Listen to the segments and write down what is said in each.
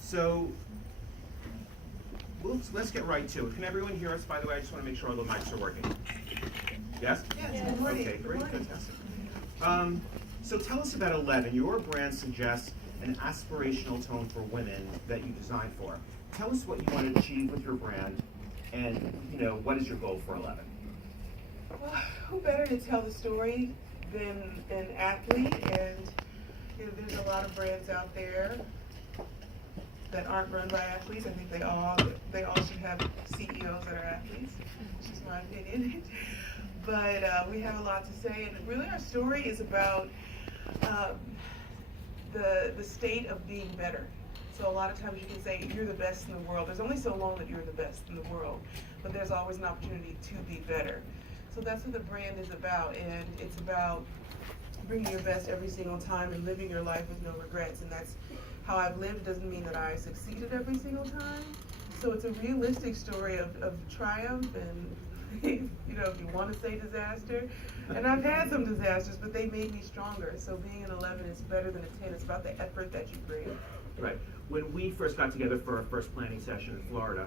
So let's get right to it. Can everyone hear us, by the way? I just want to make sure all the mics are working. Yes? Yes. Good morning. Okay, great, fantastic. So tell us about EleVen. Your brand suggests an aspirational tone for women that you designed for. Tell us what you want to achieve with your brand, and what is your goal for EleVen? Well, who better to tell the story than an athlete? And there's a lot of brands out there that aren't run by athletes. I think they all should have CEOs that are athletes. It's just my opinion. But we have a lot to say, and really our story is about the state of being better. So a lot of times you can say you're the best in the world. There's only so long that you're the best in the world, but there's always an opportunity to be better. So that's what the brand is about, and it's about bringing your best every single time and living your life with no regrets. And that's how I've lived. Doesn't mean that I succeeded every single time. So it's a realistic story of triumph and if you want to say disaster. And I've had some disasters, but they made me stronger. So being an 11 is better than a 10. It's about the effort that you bring. Right. When we first got together for our first planning session in Florida,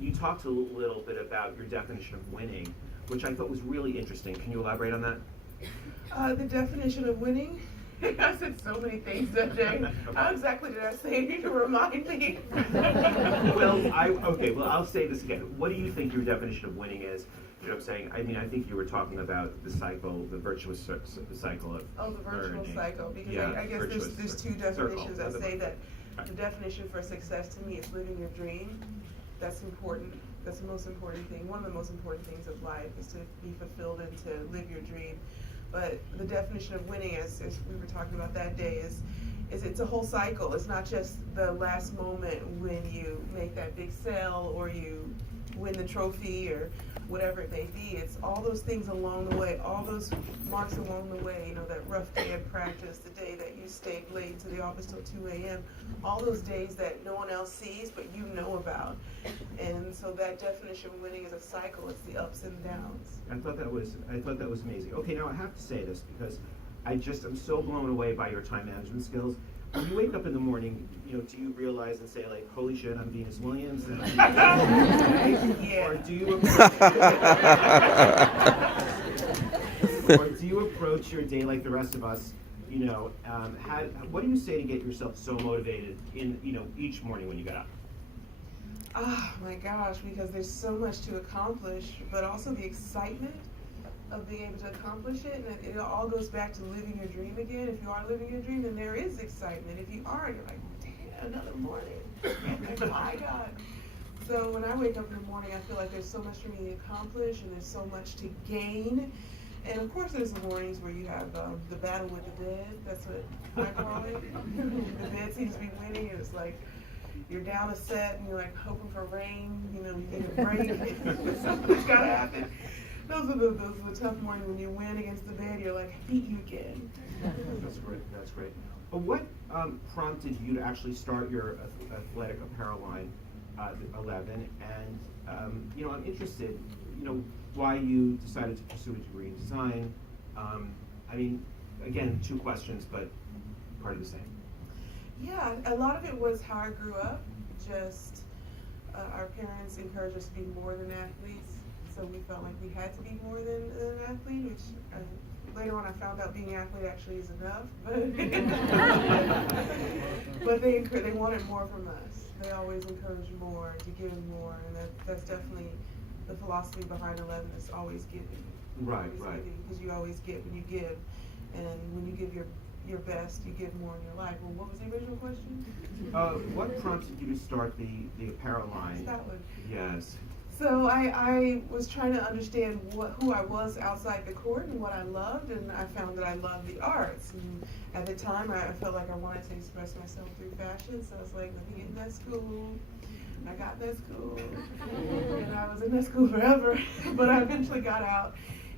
you talked a little bit about your definition of winning, which I thought was really interesting. Can you elaborate on that? The definition of winning? I said so many things that day. How exactly did I say it? You need to remind me. Well, I'll say this again. What do you think your definition of winning is? You know what I'm saying? I mean, I think you were talking about the cycle, the virtuous cycle of the virtual learning. cycle. Because Yeah, I guess there's two definitions. Circle. I say that the definition for success to me is living your dream. That's important. That's the most important thing. One of the most important things of life is to be fulfilled and to live your dream. But the definition of winning, as we were talking about that day, is it's a whole cycle. It's not just the last moment when you make that big sale or you win the trophy or whatever it may be. It's all those things along the way, all those marks along the way, that rough day of practice, the day that you stayed late to the office till 2 a.m., all those days that no one else sees but you know about. And so that definition of winning is a cycle. It's the ups and downs. I thought that was amazing. Okay, now I have to say this because I'm so blown away by your time management skills. When you wake up in the morning, do you realize and say like, "Holy shit, I'm Venus Williams"? And Yeah. Or do you approach your day like the rest of us? What do you say to get yourself so motivated in each morning when you get up? Oh my gosh, because there's so much to accomplish, but also the excitement of being able to accomplish it, and it all goes back to living your dream again. If you are living your dream, then there is excitement. If you aren't, you're like, damn, another morning. My God. So when I wake up in the morning, I feel like there's so much for me to accomplish, and there's so much to gain. And of course, there's the mornings where you have the battle with the bed. That's what I call it. The bed seems to be winning, and it's like you're down a set, and you're like hoping for rain. You need a break. Something's got to happen. Those are the tough mornings when you win against the bed. You're like, I beat you again. That's great. What prompted you to actually start your athletic apparel line, EleVen? And I'm interested, why you decided to pursue a degree in design. Again, two questions, but part of the same. Yeah, a lot of it was how I grew up. Just our parents encouraged us to be more than athletes. So we felt like we had to be more than an athlete, which later on I found out being an athlete actually is enough. But they wanted more from us. They always encouraged more, to give more, and that's definitely the philosophy behind EleVen is always giving. Right. Because you always give when you give, and when you give your best, you give more in your life. Well, what was the original question? What prompted you to start the apparel line? That one. Yes. So I was trying to understand who I was outside the court and what I loved, and I found that I loved the arts. And at the time, I felt like I wanted to express myself through fashion, so I was like, let me get in that school. I got that school, and I was in that school forever, but I eventually got out.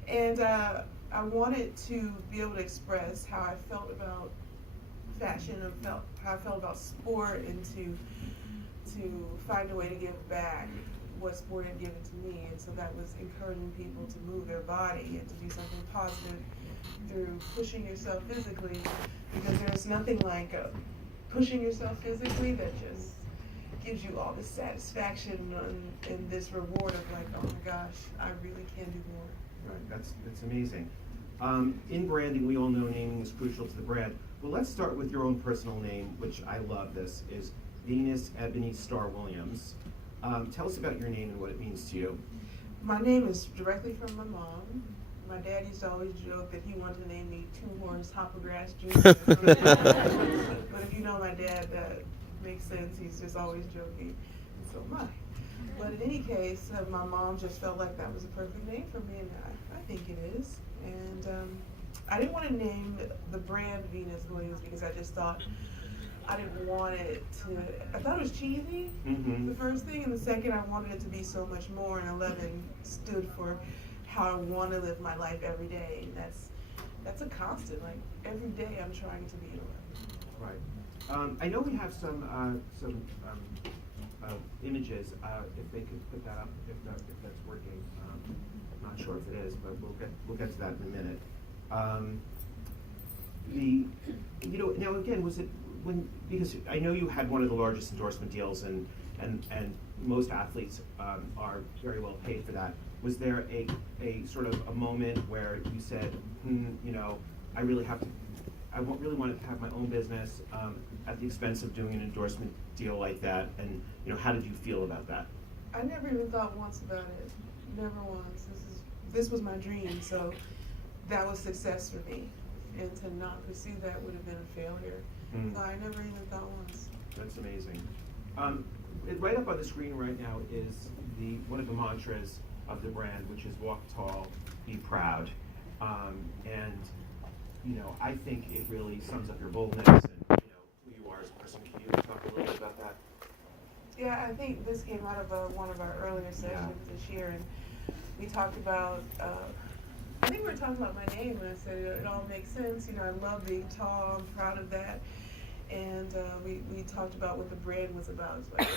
And I wanted to be able to express how I felt about fashion and how I felt about sport, and to find a way to give back what sport had given to me. And so that was encouraging people to move their body and to do something positive through pushing yourself physically, because there's nothing like pushing yourself physically that just gives you all this satisfaction and this reward of like, oh my gosh, I really can do more. Right, that's amazing. In branding, we all know naming is crucial to the brand. Well, let's start with your own personal name, which I love this, is Venus Ebony Star Williams. Tell us about your name and what it means to you. My name is directly from my mom. My dad used to always joke that he wanted to name me Two Horns Hoppergrass Jr. But if you know my dad, that makes sense. He's just always joking. And so am I. But in any case, my mom just felt like that was a perfect name for me, and I think it is. And I didn't want to name the brand Venus Williams because I just thought I didn't want it to, I thought it was cheesy, the first thing, and the second I wanted it to be so much more, and EleVen stood for how I want to live my life every day, and that's a constant, like every day I'm trying to be EleVen. Right. I know we have some images, if they could put that up, if that's working. I'm not sure if it is, but we'll get to that in a minute. Now again, was it because I know you had one of the largest endorsement deals, and most athletes are very well paid for that. Was there a sort of a moment where you said, I really wanted to have my own business at the expense of doing an endorsement deal like that, and how did you feel about that? I never even thought once about it. Never once. This was my dream, so that was success for me. And to not pursue that would have been a failure. So I never even thought once. That's amazing. Right up on the screen right now is one of the mantras of the brand, which is walk tall, be proud. And I think it really sums up your boldness and who you are as a person. Can you talk a little bit about that? Yeah, I think this came out of one of our earlier sessions this year, and we talked about. I think we were talking about my name, and I said it all makes sense. I love being tall. I'm proud of that. And we talked about what the brand was about. It's like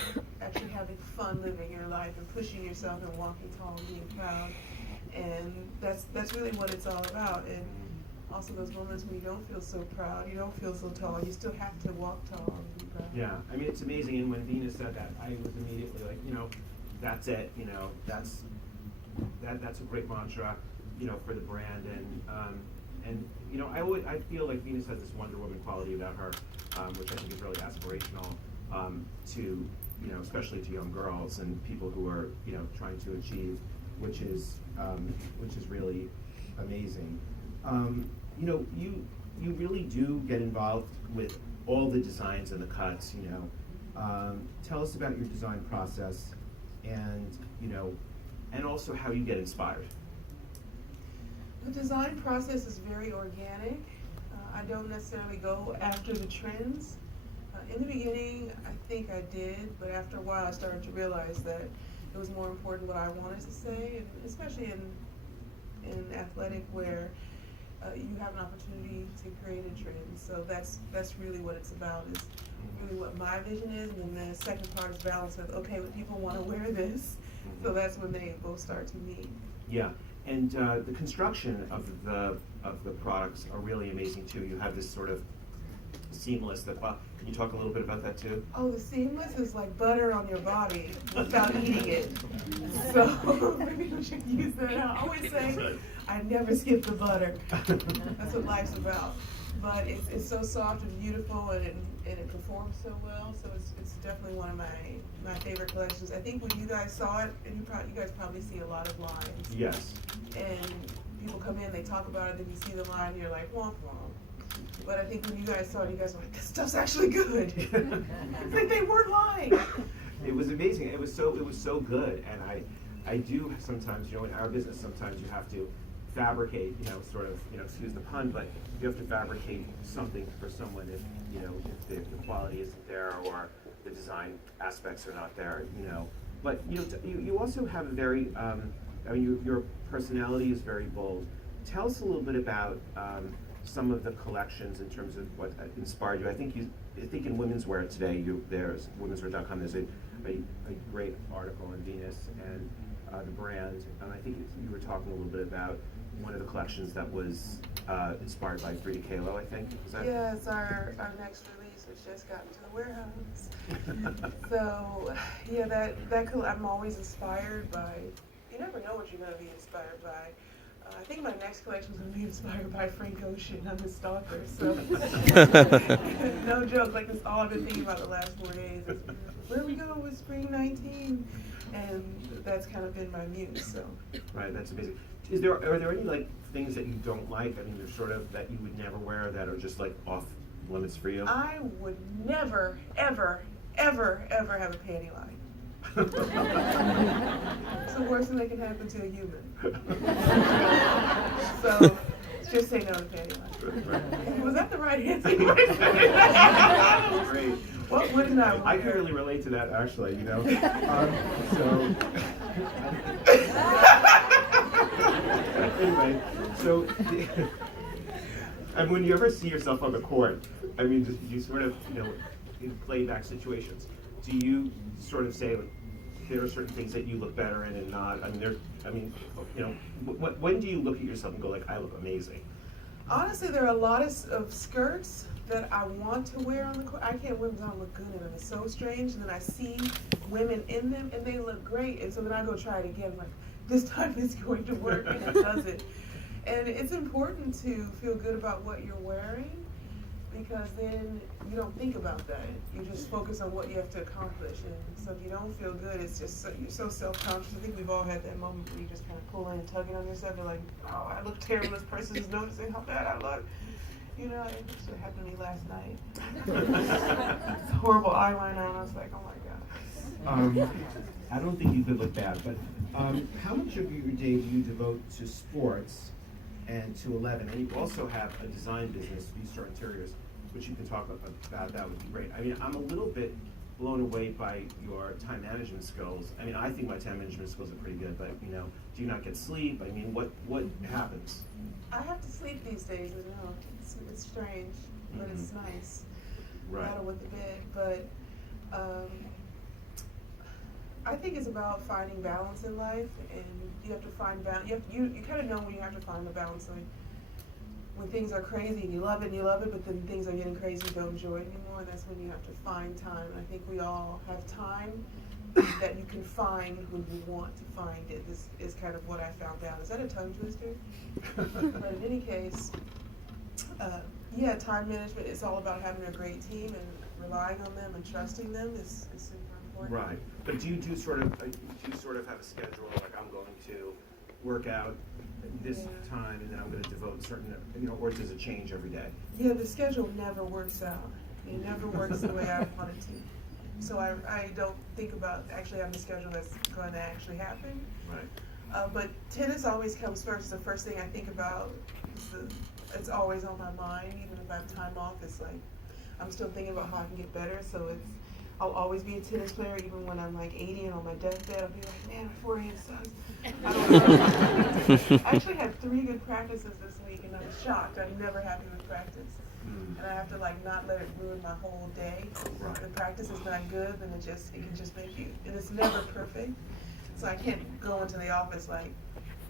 actually having fun living your life and pushing yourself and walking tall and being proud. And that's really what it's all about. And also those moments when you don't feel so proud, you don't feel so tall, you still have to walk tall and be proud. Yeah, I mean, it's amazing. And when Venus said that, I was immediately like, that's it. That's a great mantra. For the brand, and I feel like Venus has this Wonder Woman quality about her, which I think is really aspirational to especially to young girls and people who are trying to achieve, which is really amazing. You really do get involved with all the designs and the cuts. Tell us about your design process, and also how you get inspired. The design process is very organic. I don't necessarily go after the trends. In the beginning, I think I did, but after a while I started to realize that it was more important what I wanted to say, and especially in athletic where you have an opportunity to create a trend. So that's really what it's about, is really what my vision is, and then the second part is balance with, okay, when people want to wear this, so that's when they both start to meet. Yeah. And the construction of the products are really amazing too. You have this sort of seamless. Can you talk a little bit about that too? Oh, the seamless is like butter on your body without eating it. So maybe we should use that. I always say I never skip the butter. That's what life's about. But it's so soft and beautiful, and it performs so well. So it's definitely one of my favorite collections. I think when you guys saw it, and you guys probably see a lot of lines. Yes. And people come in, they talk about it, then you see the line, and you're like, womp womp. But I think when you guys saw it, you guys were like, this stuff's actually good. It's like they weren't lying. It was amazing. It was so good, and I do sometimes, in our business, sometimes you have to fabricate, excuse the pun, but you have to fabricate something for someone if the quality isn't there or the design aspects are not there, But you also have a very, your personality is very bold. Tell us a little bit about some of the collections in terms of what inspired you. I think in women's wear today, there's womenswear.com. There's a great article on Venus and the brand, and I think you were talking a little bit about one of the collections that was inspired by Frida Kahlo, I think. Yeah, it's our next release. which just got into the warehouse. So, yeah, I'm always inspired by, you never know what you're going to be inspired by. I think my next collection is going to be inspired by Frank Ocean. I'm his stalker, so no joke. Like, that's all I've been thinking about the last 4 days. Is, where are we going with spring 19? And that's kind of been my muse. So. Right, that's amazing. Are there any like things that you don't like? I mean, they're sort of that you would never wear that are just like off limits for you? I would never, ever, ever, ever have a panty line. It's the worst thing that can happen to a human. So just say no to panty line. Right. Was that the right answer? Great. What wouldn't I wear? I can really relate to that, actually. You know. Anyway, so and when you ever see yourself on the court, I mean, you sort of, you know, in playback situations, do you sort of say, like, there are certain things that you look better in and not? I mean, you know, when do you look at yourself and go like, I look amazing? Honestly, there are a lot of skirts that I want to wear on the court. I can't wear them because I don't look good in them. It's so strange. And then I see women in them and they look great. And so then I go try it again. Like, this time it's going to work, and it doesn't. And it's important to feel good about what you're wearing, because then you don't think about that. You just focus on what you have to accomplish. And so if you don't feel good, it's just you're so self-conscious. I think we've all had that moment where you just kind of pull in and tugging on yourself. You're like, oh, I look terrible. This person is noticing how bad I look. You know, it just happened to me last night. It's horrible eyeliner, and I was like, oh my God. I don't think you could look bad, but how much of your day do you devote to sports and to EleVen? And you also have a design business, V-Star Interiors, which you can talk about. That would be great. I mean, I'm a little bit blown away by your time management skills. I mean, I think my time management skills are pretty good, but, you know, do you not get sleep? I mean, what happens? I have to sleep these days, I know. It's strange, but it's nice. Right. Battle with the bed, but I think it's about finding balance in life, and you have to find balance. You kind of know when you have to find the balance. Like, when things are crazy and you love it, but then things are getting crazy, you don't enjoy it anymore. That's when you have to find time. And I think we all have time that you can find when you want to find it. This is kind of what I found out. Is that a tongue twister? But in any case, yeah, time management is all about having a great team and relying on them and trusting them is super important. Right. But do you sort of have a schedule, like I'm going to work out this time and then I'm going to devote certain, you know, or does it change every day? Yeah, the schedule never works out. It never works the way I want it to. So I don't think about actually on the schedule that's going to actually happen. Right. But tennis always comes first. The first thing I think about it's always on my mind. Even if I have time off, it's like I'm still thinking about how I can get better. So I'll always be a tennis player, even when I'm like 80 and on my deathbed. I'll be like, man, my forehand sucks. I actually had 3 good practices this week, and I was shocked. I'm never happy with practice. And I have to like not let it ruin my whole day. Right. The practice is not good, then it can just make you, and it's never perfect. So I can't go into the office like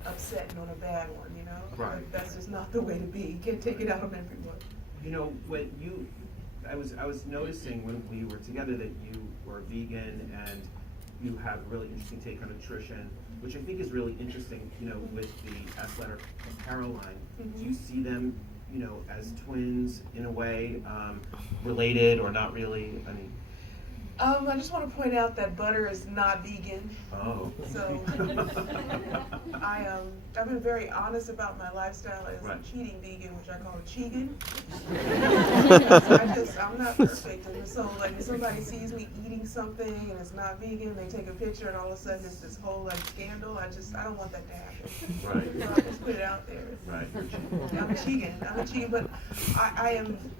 upset and on a bad one, you know? Right. Like, that's just not the way to be. You can't take it out on everyone. You know, I was noticing when we were together that you were vegan and you have a really interesting take on nutrition, which I think is really interesting, you know, with the athletic apparel line. Mm-hmm. Do you see them, you know, as twins in a way, related or not really? I mean, I just want to point out that butter is not vegan. Oh. So I've been very honest about my lifestyle as a cheating vegan, which I call a cheating. So I'm not perfect, and so like if somebody sees me eating something and it's not vegan, they take a picture and all of a sudden it's this whole like scandal. I don't want that to happen. Right. So I just put it out there. Right. I'm a cheating, but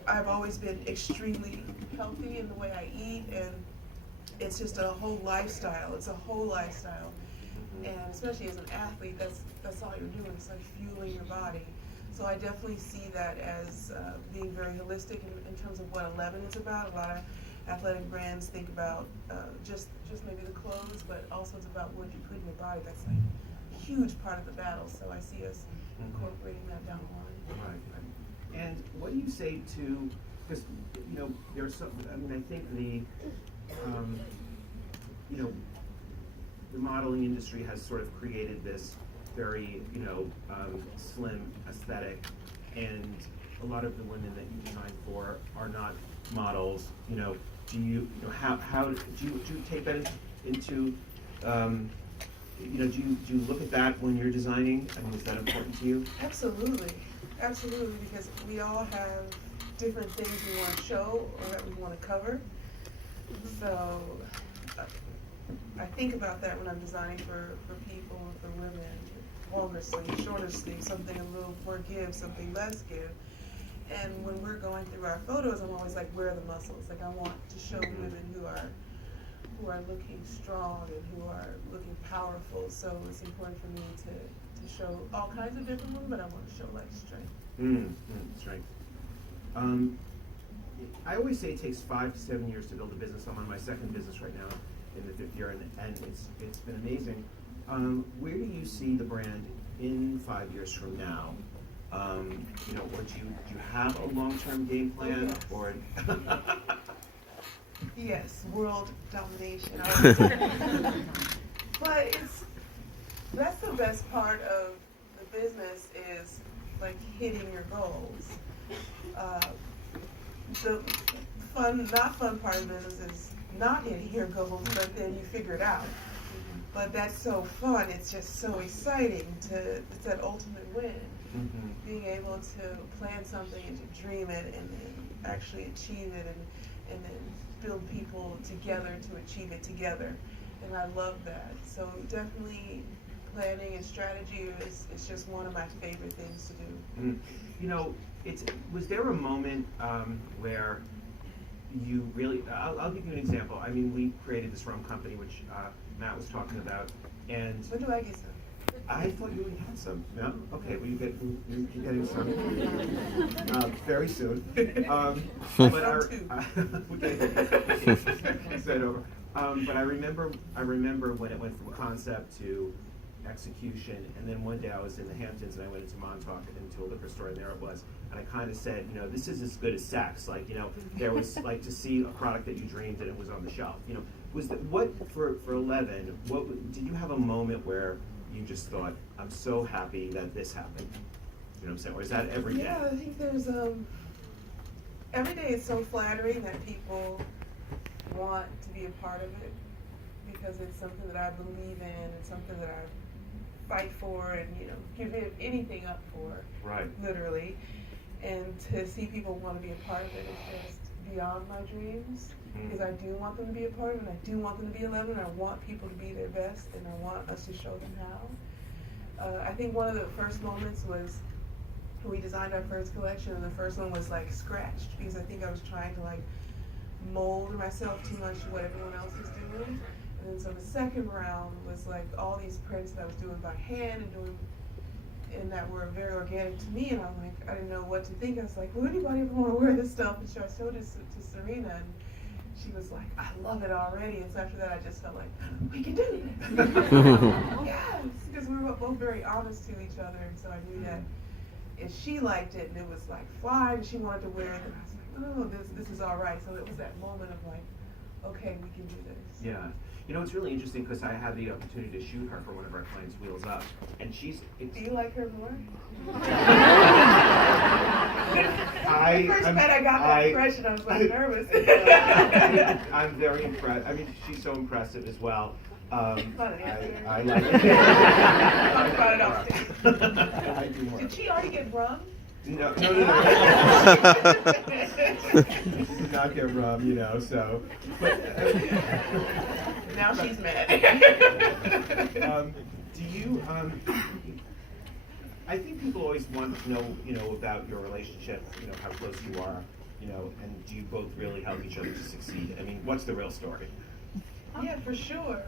I've always been extremely healthy in the way I eat, and it's just a whole lifestyle. It's a whole lifestyle, and especially as an athlete, that's all you're doing. It's like fueling your body. So I definitely see that as being very holistic in terms of what EleVen is about. A lot of athletic brands think about just maybe the clothes, but also it's about what you put in your body. That's like a huge part of the battle. So I see us incorporating that down the line. Right. And what do you say to because, you know, there's some, I mean, I think the, you know, the modeling industry has sort of created this very, you know, slim aesthetic, and a lot of the women that you design for are not models. You know, do you know, how do you take that into, you know, do you look at that when you're designing? I mean, is that important to you? Absolutely, absolutely, because we all have different things we want to show or that we want to cover. So I think about that when I'm designing for people and for women. Longer sleeves, shorter sleeves, something a little more give, something less give. And when we're going through our photos, I'm always like, where are the muscles? Like, I want to show women who are looking strong and who are looking powerful. So it's important for me to show all kinds of different women, but I want to show like strength. Strength. I always say it takes 5 to 7 years to build a business. I'm on my second business right now in the 5th year, and it's been amazing. Where do you see the brand in 5 years from now? You know, or do you have a long-term game plan? Yes. Or Yes, world domination. But that's the best part of the business is like hitting your goals. The not fun part of the business is not hitting your goals, but then you figure it out. But that's so fun. It's just so exciting it's that ultimate win. Being able to plan something and to dream it and then actually achieve it and then build people together to achieve it together. And I love that. So definitely planning and strategy is just one of my favorite things to do. You know, was there a moment where you really, I'll give you an example. I mean, we created this rum company, which Matt was talking about, and When do I get some? I thought you already had some. No? Okay, well, you're getting some very soon. But Send over. But I remember when it went from concept to execution, and then one day I was in the Hamptons and I went into Montauk into a liquor store, and there it was, and I kind of said, you know, this is as good as sex. Like, you know, there was like to see a product that you dreamed and it was on the shelf. You know, was that what for EleVen? What did you have a moment where you just thought, I'm so happy that this happened? You know what I'm saying? Or is that every day? Yeah, I think there's every day it's so flattering that people want to be a part of it because it's something that I believe in, it's something that I fight for and, you know, give anything up for. Right. Literally. And to see people want to be a part of it is just beyond my dreams. Because I do want them to be a part of it, and I do want them to be EleVen, and I want people to be their best, and I want us to show them how. I think one of the first moments was when we designed our first collection, and the first one was like scratched, because I think I was trying to like mold myself too much to what everyone else was doing. And then so the second round was like all these prints that I was doing by hand and that were very organic to me, and I'm like, I didn't know what to think. I was like, will anybody ever want to wear this stuff? And so I showed it to Serena, and she was like, I love it already. And so after that, I just felt like, we can do this. Yes, because we were both very honest to each other, and so I knew that if she liked it and it was like fly and she wanted to wear it, then I was like, oh, this is all right. So it was that moment of like, okay, we can do this. Yeah. You know, it's really interesting because I had the opportunity to shoot her for one of our clients, Wheels Up, and she's... Do you like her more? First met, I got that impression. I was like nervous. I'm very impressed. I mean, she's so impressive as well. I like it. Did she already get rum? No. She did not get rum, you know, so. But, now she's mad. Do you, I think people always want to know, you know, about your relationship, you know, how close you are, you know, and do you both really help each other to succeed? I mean, what's the real story? Yeah, for sure.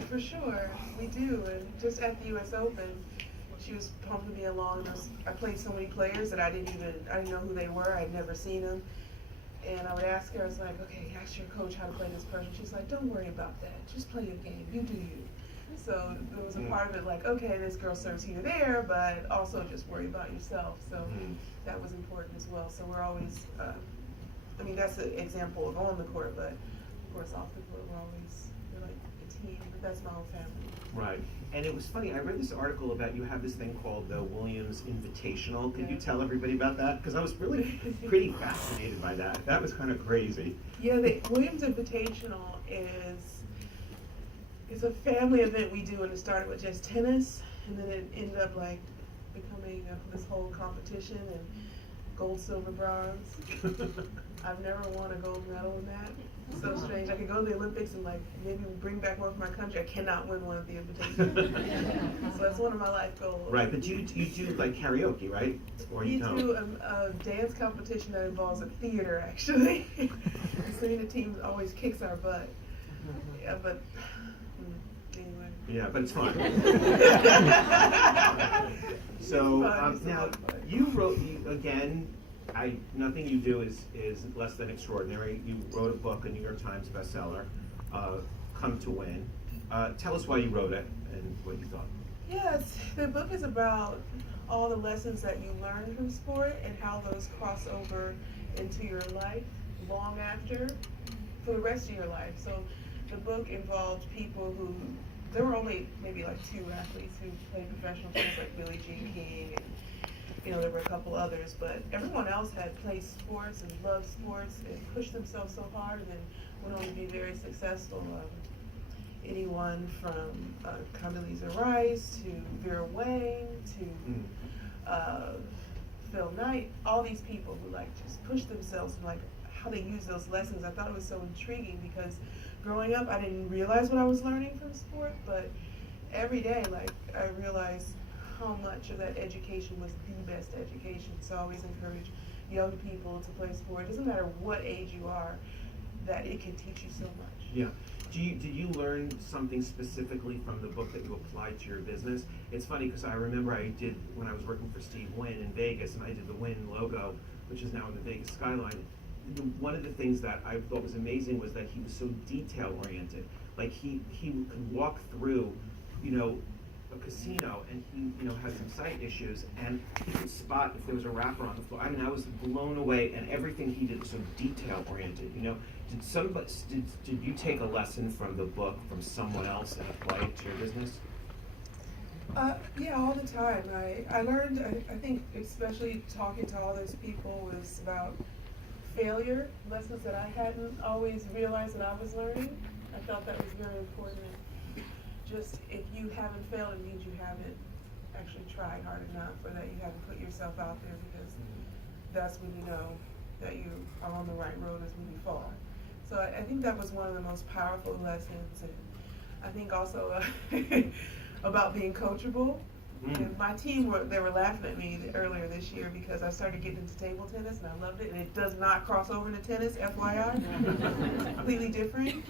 We do. And just at the US Open, she was pumping me along. I played so many players that I didn't know who they were. I'd never seen them. And I would ask her, I was like, okay, ask your coach how to play this person. She's like, don't worry about that. Just play your game. You do you. So there was a part of it like, okay, this girl serves here there, but also just worry about yourself. So that was important as well. So we're always I mean, that's an example of on the court, but of course off the court we're like a team, but that's my whole family. Right. And it was funny, I read this article about you have this thing called the Williams Invitational. Could you Yeah. tell everybody about that? Because I was really pretty fascinated by that. That was kind of crazy. Yeah, the Williams Invitational is a family event we do, and it started with just tennis, and then it ended up like becoming this whole competition and gold, silver, bronze. I've never won a gold medal in that. It's so strange. I could go to the Olympics and like maybe bring back one for my country. I cannot win one of the invitations. So that's one of my life goals. Right, but you do like karaoke, right? Or you We don't? do a dance competition that involves a theater, actually. The Serena team always kicks our butt. Yeah, but anyway. Yeah, but it's fun. It's So fun, it's a now lot of fun. you wrote again. Nothing you do is less than extraordinary. You wrote a book, a New York Times bestseller, Come to Win. Tell us why you wrote it and what you thought. Yes, the book is about all the lessons that you learn from sport and how those cross over into your life long after, for the rest of your life. So the book involved people who, there were only maybe like 2 athletes who played professional tennis, like Billie Jean King, and there were a couple others, but everyone else had played sports and loved sports and pushed themselves so hard and then went on to be very successful. Anyone from Condoleezza Rice to Vera Wang to Phil Knight, all these people who like just pushed themselves and like how they use those lessons. I thought it was so intriguing because growing up I didn't realize what I was learning from sport, but every day like I realized how much of that education was the best education. So I always encourage young people to play sport. It doesn't matter what age you are, that it can teach you so much. Yeah. Did you learn something specifically from the book that you applied to your business? It's funny because I remember I did, when I was working for Steve Wynn in Vegas, and I did the Wynn logo, which is now in the Vegas skyline. One of the things that I thought was amazing was that he was so detail oriented. Like he could walk through, a casino, and he had some sight issues, and he could spot if there was a wrapper on the floor. I mean, I was blown away, and everything he did was so detail oriented. Did you take a lesson from the book from someone else and apply it to your business? Yeah, all the time. I learned, I think especially talking to all those people was about failure, lessons that I hadn't always realized that I was learning. I thought that was very important. Just if you haven't failed, it means you haven't actually tried hard enough, or that you haven't put yourself out there, because that's when you know that you are on the right road, is when you fall. So I think that was one of the most powerful lessons. And I think also about being coachable. And my team they were laughing at me earlier this year because I started getting into table tennis and I loved it, and it does not cross over into tennis, FYI. Completely different.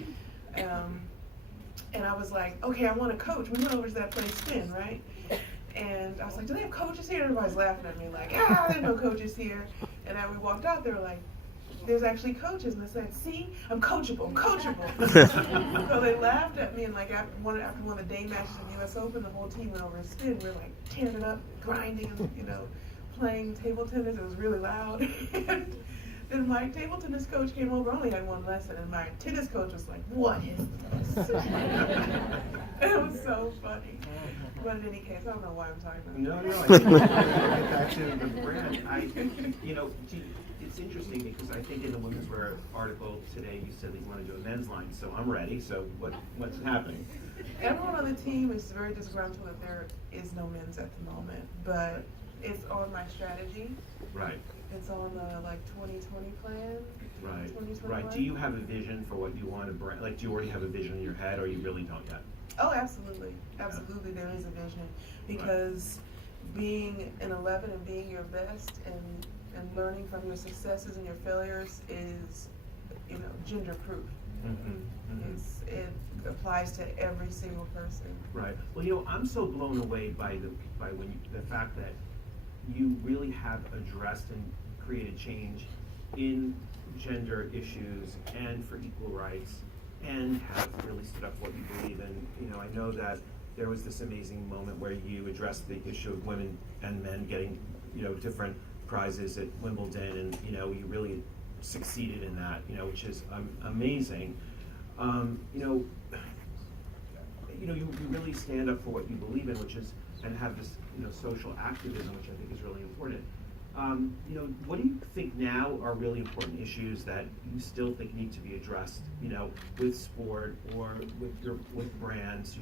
And I was like, okay, I want to coach. We went over to that place, Spin, right? And I was like, do they have coaches here? Everybody's laughing at me like, there's no coaches here. And then we walked out, they were like, there's actually coaches. And I said, see, I'm coachable, I'm coachable. So they laughed at me, and like after one of the day matches in the US Open, the whole team went over to Spin. We were like tearing it up, grinding, playing table tennis. It was really loud. And then my table tennis coach came over. I only had one lesson, and my tennis coach was like, what is this? It was so funny. But in any case, I don't know why I'm talking about No, I think we'll get back to the brand. It's interesting because I think in the Women's Wear article today you said that you want to do a men's line, so I'm ready. So what's happening? Everyone on the team is very disgruntled that there is no men's at the moment, but it's on my strategy. Right. It's on the 2020 plan. Right. 2021. Right. Do you have a vision for what you want to brand? Like, do you already have a vision in your head, or you really don't yet? Oh, absolutely. Absolutely, there is a vision, because being an EleVen and being your best and learning from your successes and your failures is, gender proof. It applies to every single person. Right. Well, I'm so blown away by the fact that you really have addressed and created change in gender issues and for equal rights, and have really stood up for what you believe in. I know that there was this amazing moment where you addressed the issue of women and men getting, different prizes at Wimbledon, and you really succeeded in that, which is amazing. You know, you really stand up for what you believe in, which is, and have this, social activism, which I think is really important. What do you think now are really important issues that you still think need to be addressed, with sport or with brands,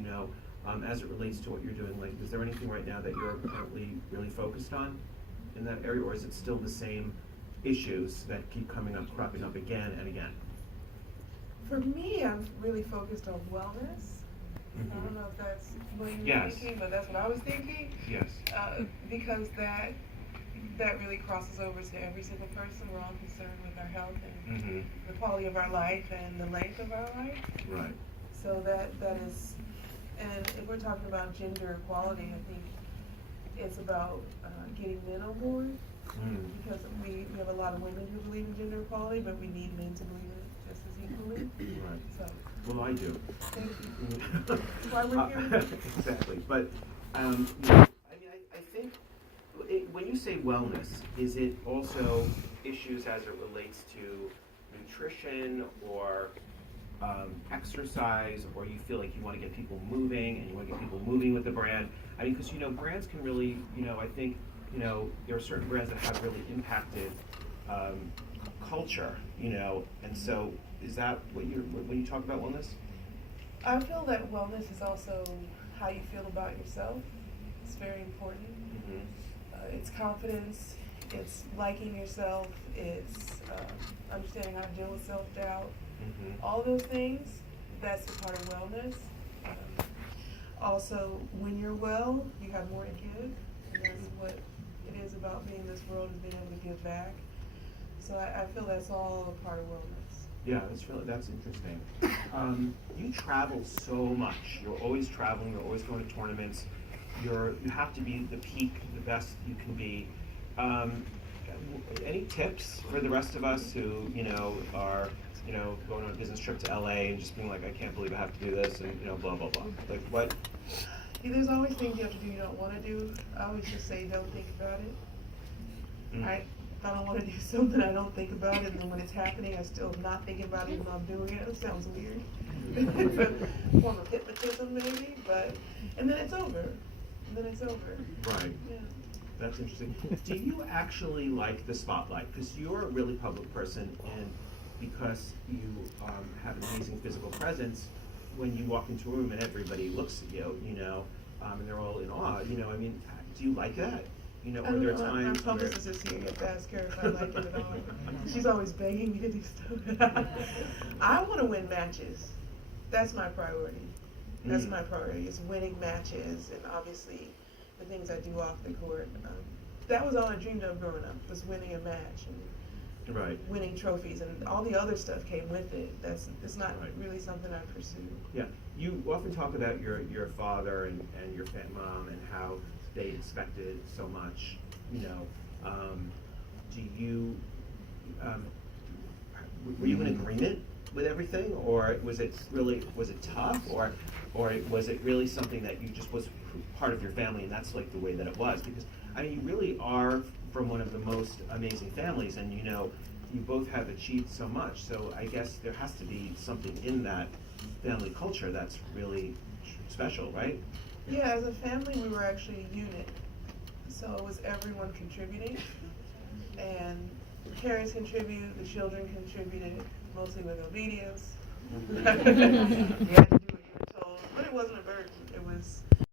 as it relates to what you're doing? Like, is there anything right now that you're currently really focused on in that area, or is it still the same issues that keep cropping up again and again? For me, I'm really focused on wellness. Mm-hmm. I don't know if that's what you were Yes. thinking, but that's what I was thinking. Yes. Because that really crosses over to every single person. We're all concerned with our health and Mm-hmm. the quality of our life and the length of our life. Right. So that is, and if we're talking about gender equality, I think it's about getting men on board, because we have a lot of women who believe in gender equality, but we need men to believe in it just as equally. Right. So, Well, I do. thank you. That's why we're here. Exactly. But, I think when you say wellness, is it also issues as it relates to nutrition or exercise, or you feel like you want to get people moving and you want to get people moving with the brand? I mean, because brands can really, I think, there are certain brands that have really impacted culture, and so is that what when you talk about wellness? I feel that wellness is also how you feel about yourself. It's very important. Mm-hmm. It's confidence, it's liking yourself, it's understanding how to deal with self-doubt. Mm-hmm. All those things, that's a part of wellness. Also, when you're well, you have more to give, and that's what it is about being in this world, is being able to give back. So I feel that's all a part of wellness. Yeah, that's interesting. You travel so much. You're always traveling. You're always going to tournaments. You have to be the peak, the best you can be. Any tips for the rest of us who are going on a business trip to LA and just being like, I can't believe I have to do this, and blah blah blah. Like what? Yeah, there's always things you have to do you don't want to do. I always just say don't think about it. If I don't want to do something, I don't think about it, and then when it's happening, I still am not thinking about it even though I'm doing it. It sounds weird. Form of hypnotism maybe, and then it's over. And then it's over. Right. Yeah. That's interesting. Do you actually like the spotlight? Because you're a really public person, and because you have an amazing physical presence, when you walk into a room and everybody looks at you, and they're all in awe, do you like that? Are there times my publicist is here. You have to ask her if I like it at all. She's always begging me to do stuff. I want to win matches. That's my priority. That's my priority, is winning matches, and obviously the things I do off the court. That was all I dreamed of growing up, was winning a match and right. winning trophies, and all the other stuff came with it. It's not really something I pursue. Yeah, you often talk about your father and your mom and how they expected so much. Do you were you in agreement with everything, or was it tough, or was it really something that you just was part of your family and that's like the way that it was? Because you really are from one of the most amazing families, and you both have achieved so much. So I guess there has to be something in that family culture that's really special, right? Yeah, as a family, we were actually a unit. So it was everyone contributing, and parents contribute, the children contributed, mostly with obedience. You had to do what you were told, but it wasn't a burden. It was